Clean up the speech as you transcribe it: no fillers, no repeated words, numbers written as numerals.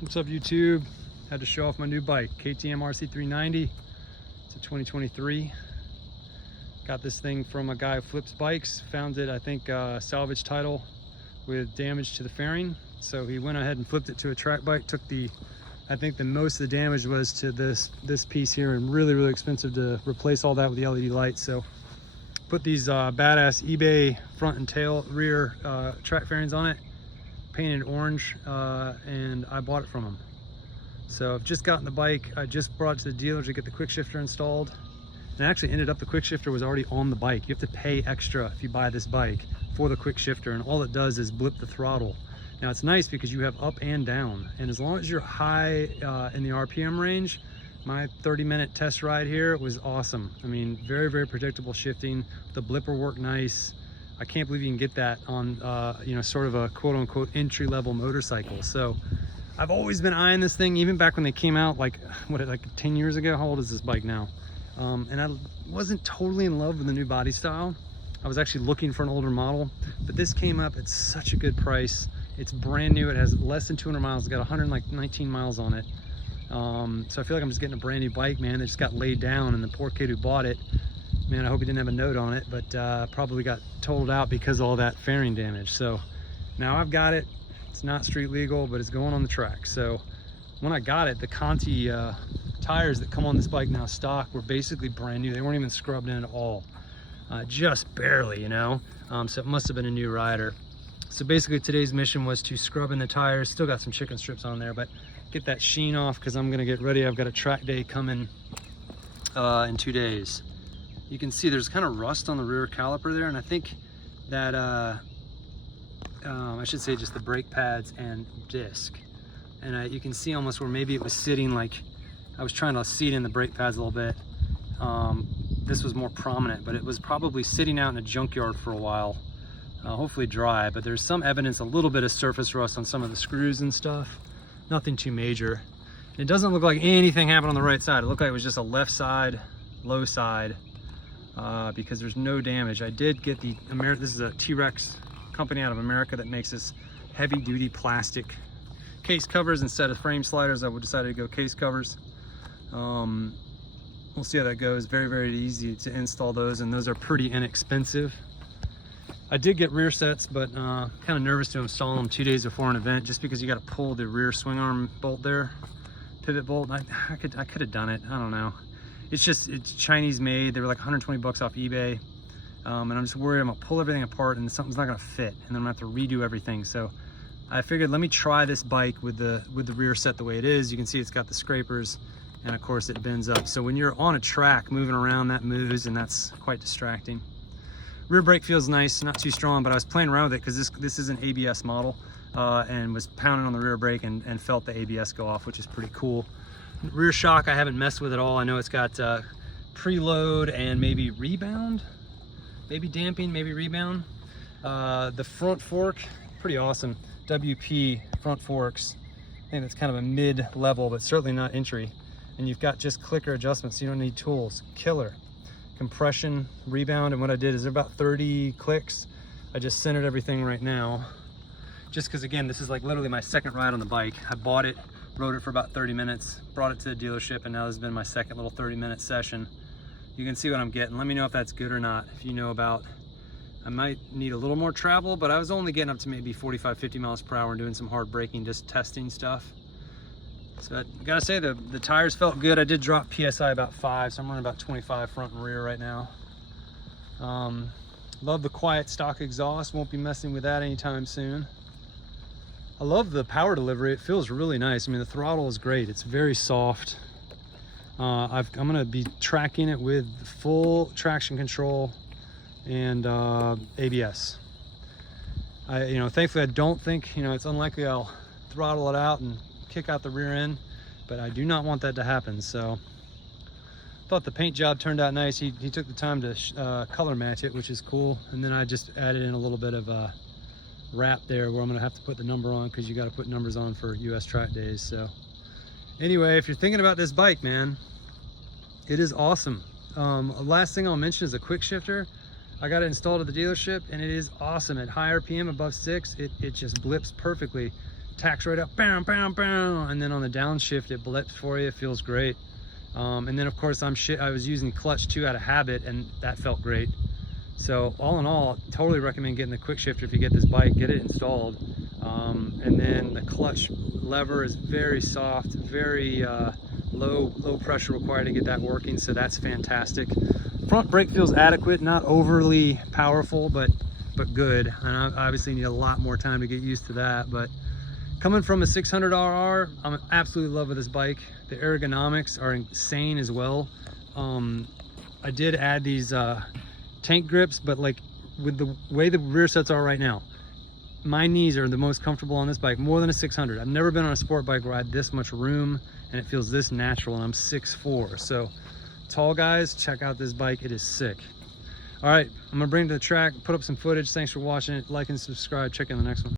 What's up, YouTube? Had to show off my new bike, KTM RC390. It's a 2023. Got this thing from a guy who flips bikes. Found it, I think, salvage title with damage to the fairing. So he went ahead and flipped it to a track bike. Took I think the most of the damage was to this piece here, and really expensive to replace all that with the LED lights. So put these badass eBay front and tail rear track fairings on it, painted orange, and I bought it from him. So I've just gotten the bike. I just brought it to the dealer to get the quick shifter installed, and actually ended up the quick shifter was already on the bike. You have to pay extra if you buy this bike for the quick shifter, and all it does is blip the throttle. Now it's nice because you have up and down, and as long as you're high in the RPM range, my 30-minute test ride here was awesome. I mean, very predictable shifting. The blipper worked nice. I can't believe you can get that on you know, sort of a quote-unquote entry-level motorcycle. So I've always been eyeing this thing, even back when they came out, like 10 years ago. How old is this bike now? And I wasn't totally in love with the new body style. I was actually looking for an older model, but this came up at such a good price. It's brand new. It has less than 200 miles. It's got 119 miles on it. So I feel like I'm just getting a brand new bike, man. It just got laid down, and the poor kid who bought it, man, I hope he didn't have a note on it, but probably got totaled out because of all that fairing damage. So now I've got it. It's not street legal, but it's going on the track. So when I got it, the Conti tires that come on this bike now stock were basically brand new. They weren't even scrubbed in at all, just barely, you know. So it must have been a new rider. So basically today's mission was to scrub in the tires. Still got some chicken strips on there, but get that sheen off because I'm gonna get ready. I've got a track day coming in 2 days. You can see there's kind of rust on the rear caliper there, and I think that I should say just the brake pads and disc. And you can see almost where maybe it was sitting, like I was trying to seat in the brake pads a little bit. This was more prominent, but it was probably sitting out in a junkyard for a while. Hopefully dry, but there's some evidence, a little bit of surface rust on some of the screws and stuff. Nothing too major. It doesn't look like anything happened on the right side. It looked like it was just a left side, low side, because there's no damage. I did get this is a T-Rex company out of America that makes this heavy duty plastic case covers instead of frame sliders. I would decide to go case covers. We'll see how that goes. Very easy to install those, and those are pretty inexpensive. I did get rear sets, but kind of nervous to install them 2 days before an event, just because you got to pull the rear swing arm bolt there, pivot bolt. I could have done it. I don't know. It's Chinese made. They were like 120 bucks off eBay, and I'm just worried I'm gonna pull everything apart and something's not gonna fit, and then I'm gonna have to redo everything. So I figured, let me try this bike with the rear set the way it is. You can see it's got the scrapers, and of course it bends up. So when you're on a track moving around, that moves, and that's quite distracting. Rear brake feels nice, not too strong, but I was playing around with it because this is an ABS model, and was pounding on the rear brake and felt the ABS go off, which is pretty cool. Rear shock I haven't messed with at all. I know it's got preload and maybe rebound, maybe damping, maybe rebound. The front fork, pretty awesome. WP front forks. I think that's kind of a mid-level, but certainly not entry. And you've got just clicker adjustments, so you don't need tools. Killer. Compression, rebound, and what I did is about 30 clicks. I just centered everything right now, just because, again, this is like literally my second ride on the bike. I bought it, rode it for about 30 minutes, brought it to the dealership, and now this has been my second little 30-minute session. You can see what I'm getting. Let me know if that's good or not. If you know about, I might need a little more travel, but I was only getting up to maybe 45-50 miles per hour and doing some hard braking, just testing stuff. So I gotta say, the tires felt good. I did drop PSI about 5, so I'm running about 25 front and rear right now. Love the quiet stock exhaust. Won't be messing with that anytime soon. I love the power delivery. It feels really nice. I mean, the throttle is great. It's very soft. I'm gonna be tracking it with full traction control and ABS. Thankfully I don't think, it's unlikely I'll throttle it out and kick out the rear end, but I do not want that to happen. So thought the paint job turned out nice. He took the time to color match it, which is cool. And then I just added in a little bit of wrap there where I'm gonna have to put the number on, because you got to put numbers on for US track days. So anyway, if you're thinking about this bike, man, it is awesome. Last thing I'll mention is a quick shifter. I got it installed at the dealership, and it is awesome. At high RPM above 6, it just blips perfectly tacks right up, bam, bam, bam, and then on the downshift it blips for you. It feels great. And then of course I was using clutch too out of habit, and that felt great. So all in all, totally recommend getting the quick shifter if you get this bike, get it installed. And then the clutch lever is very soft, very low pressure required to get that working, so that's fantastic. Front brake feels adequate, not overly powerful, but good. And I obviously need a lot more time to get used to that, but coming from a 600RR, I'm absolutely in love with this bike. The ergonomics are insane as well. I did add these tank grips, but like with the way the rear sets are right now, my knees are the most comfortable on this bike, more than a 600. I've never been on a sport bike where I had this much room and it feels this natural, and I'm 6'4". So tall guys, check out this bike, it is sick. All right, I'm gonna bring it to the track, put up some footage. Thanks for watching it. Like and subscribe. Check in the next one.